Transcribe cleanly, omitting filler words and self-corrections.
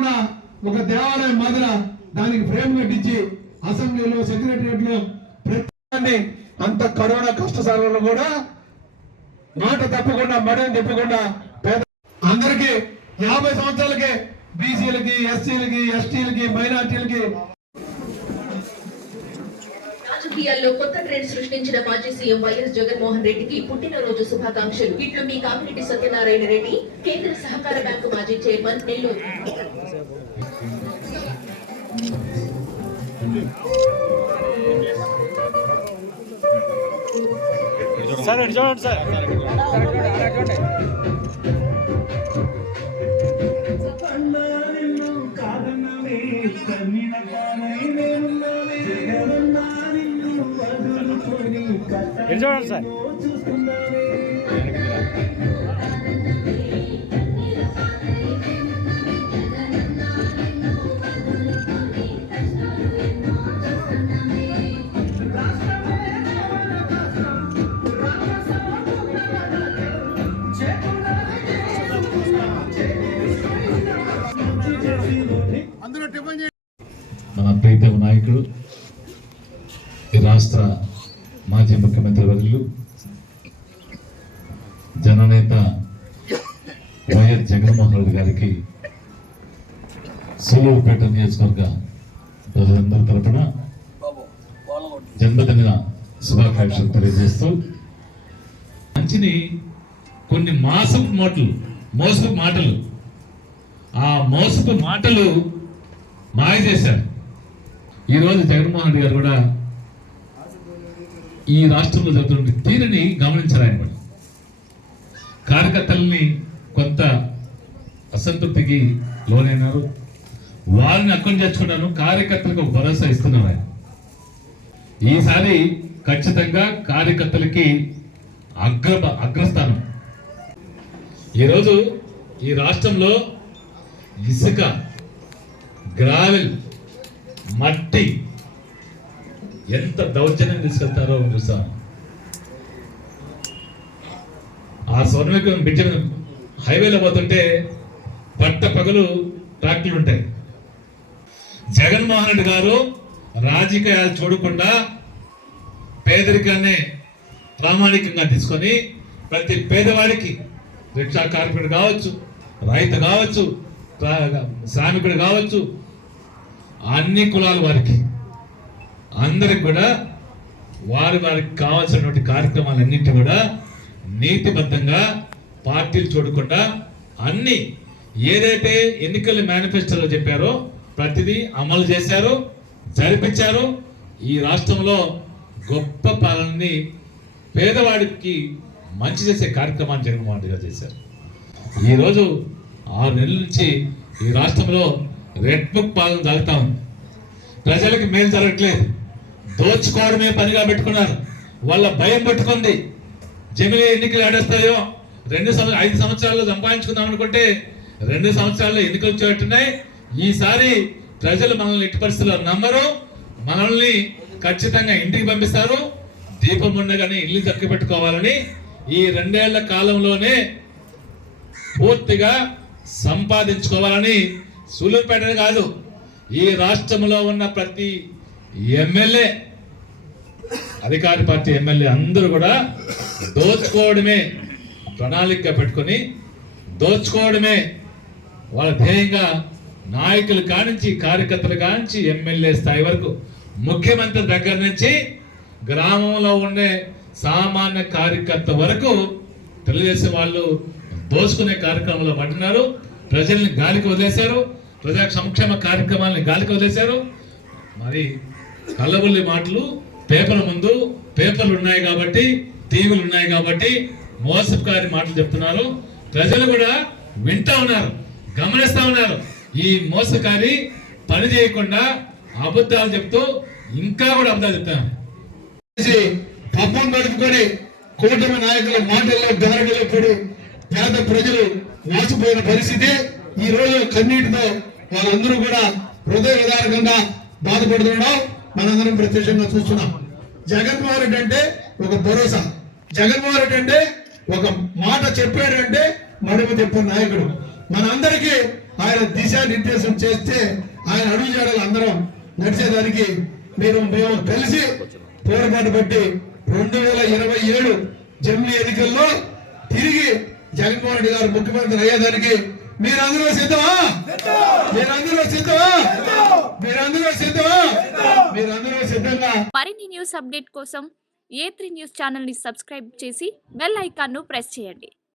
లేకుండా ఒక దేవాలయం మాదిర దానికి ఫ్రేమ్ కట్టించి అసెంబ్లీలో సెక్రటరియట్ లో ప్రతి అంత కరోనా కష్టసాలలో కూడా మాట తప్పకుండా మడని తిప్పకుండా పేద అందరికీ 50 సంవత్సరాలకే బీసీలకి ఎస్సీలకి ఎస్టీలకి మైనార్టీలకి రాజకీయాల్లో కొత్త ట్రెండ్ సృష్టించిన మాజీ సీఎం వైఎస్ జగన్మోహన్ రెడ్డికి పుట్టినరోజు శుభాకాంక్షలు. ఇట్లు మీ కామిరెడ్డి సత్యనారాయణ రెడ్డి, కేంద్ర సహకార బ్యాంకు మాజీ చైర్మన్, నెల్లూరు. చూడండి సార్. మన ప్రీతమ నాయకుడు ఈ రాష్ట్ర మాజీ ముఖ్యమంత్రి వర్యులు జననేత వైఎస్ జగన్మోహన్ రెడ్డి గారికి సూలూరుపేట నియోజకవర్గ ప్రజలందరి తరపున జన్మదిన శుభాకాంక్షలు తెలియజేస్తూ మంచిని కొన్ని మోసపు మాటలు ఆ మోసపు మాటలు మాయ చేశారు. ఈరోజు జగన్మోహన్ రెడ్డి గారు కూడా ఈ రాష్ట్రంలో జరుగుతున్న తీరుని గమనించారు. ఆయన కూడా కార్యకర్తలని కొంత అసంతృప్తికి లోనైనారు. వారిని అక్కడి చేర్చుకున్నాను, కార్యకర్తలకు ఒక భరోసా ఇస్తున్నారు. ఆయన ఈసారి ఖచ్చితంగా కార్యకర్తలకి అగ్రస్థానం. ఈరోజు ఈ రాష్ట్రంలో ఇసుక, గ్రావెల్, మట్టి ఎంత దౌర్జన్యం తీసుకెళ్తారో చూస్తాం. ఆ స్వర్ణవిగ్రహం బ్రిడ్జి హైవేలో పోతుంటే పట్ట పగలు ట్రాక్టర్లు ఉంటాయి. జగన్మోహన్ రెడ్డి గారు రాజకీయాలు చూడకుండా పేదరికాన్ని ప్రామాణికంగా తీసుకొని ప్రతి పేదవాడికి, రిక్షా కార్మికుడు కావచ్చు, రైతు కావచ్చు, శ్రామికుడు కావచ్చు, అన్ని కులాల వారికి అందరికి కూడా వారికి కావాల్సినటువంటి కార్యక్రమాలన్నింటి కూడా నీతిబద్ధంగా పార్టీలు చూడకుండా అన్ని ఏదైతే ఎన్నికల మేనిఫెస్టోలో చెప్పారో ప్రతిదీ అమలు చేశారు, జరిపించారు. ఈ రాష్ట్రంలో గొప్ప పాలనని, పేదవాడికి మంచి చేసే కార్యక్రమాన్ని జగన్మోహన్ రెడ్డి గారు చేశారు. ఈరోజు 6 నెలల నుంచి ఈ రాష్ట్రంలో రెడ్ బుక్ పాలన జరుగుతా ఉంది. ప్రజలకు మేలు జరగట్లేదు, దోచుకోవడమే పనిగా పెట్టుకున్నారు. వాళ్ళ భయం పెట్టుకుంది. జమిలీ ఎన్నికలు ఆడేస్తాయో 5 సంవత్సరాల్లో సంపాదించుకుందాం అనుకుంటే 2 సంవత్సరాల్లో ఎన్నికలు వచ్చేట్టున్నాయి. ఈసారి ప్రజలు మనల్ని ఎట్టి పరిస్థితుల్లో నమ్మరు, మనల్ని ఖచ్చితంగా ఇంటికి పంపిస్తారు. దీపం ఉండగానే ఇల్లు దక్కి పెట్టుకోవాలని ఈ 2 ఏళ్ల కాలంలోనే పూర్తిగా సంపాదించుకోవాలని సూలూరుపేట కాదు, ఈ రాష్ట్రంలో ఉన్న ప్రతి ఎమ్మెల్యే, అధికార పార్టీ ఎమ్మెల్యే అందరూ కూడా దోచుకోవడమే ప్రణాళిక పెట్టుకొని, దోచుకోవడమే వాళ్ళ ధ్యేయంగా, నాయకులు కానించి కార్యకర్తలు కానించి ఎమ్మెల్యే స్థాయి వరకు, ముఖ్యమంత్రి దగ్గర నుంచి గ్రామంలో ఉండే సామాన్య కార్యకర్త వరకు తెలుగుదేశం వాళ్ళు దోచుకునే కార్యక్రమంలో పడినారు. ప్రజల్ని గాలికి వదిలేశారు, ప్రజా సంక్షేమ కార్యక్రమాలని గాలికి వదిలేశారు. మరి కళ్ళబుల్లి మాటలు పేపర్ ముందు, పేపర్లు ఉన్నాయి కాబట్టి, టీవీలు ఉన్నాయి కాబట్టి మోసపుకారి మాటలు చెప్తున్నారు. ప్రజలు కూడా వింటా ఉన్నారు, గమనిస్తా ఉన్నారు. ఈ మోసకారి పని చేయకుండా అబద్ధాలు చెప్తూ ఇంకా కూడా అబద్ధాలు చెప్తాను. పబ్బం గడుపుకొని కూటమి నాయకుల మాటల్లో బెరగలేప్పుడు పేద ప్రజలు మోసపోయిన పరిస్థితి. ఈ రోజు కన్నీటితో వాళ్ళందరూ కూడా హృదయ విదారకంగా బాధపడుతున్నాం. మనందరం ప్రత్యక్షంగా చూస్తున్నాం. జగన్మోహన్ రెడ్డి అంటే ఒక భరోసా, జగన్మోహన్ రెడ్డి అంటే ఒక మాట చెప్పాడంటే మడుగు తిప్ప నాయకుడు. మనందరికీ ఆయన దిశానిర్దేశం చేస్తే ఆయన అడుగు జాడలు అందరం నడిచేదానికి మేము కలిసి పోరాటాన్ని బట్టి 2027 జమిలీ ఎన్నికల్లో తిరిగి జగన్మోహన్ రెడ్డి గారు ముఖ్యమంత్రి అయ్యేదానికి మీరందరూ సిద్ధమా? మీరందరూ సిద్ధమా? మీరందరూ సిద్ధమా? మీరందరూ సిద్ధంగా. మరిన్ని న్యూస్ అప్డేట్ కోసం A3 న్యూస్ ఛానల్ ని సబ్స్క్రైబ్ చేసి బెల్ ఐకాన్ ను ప్రెస్ చేయండి.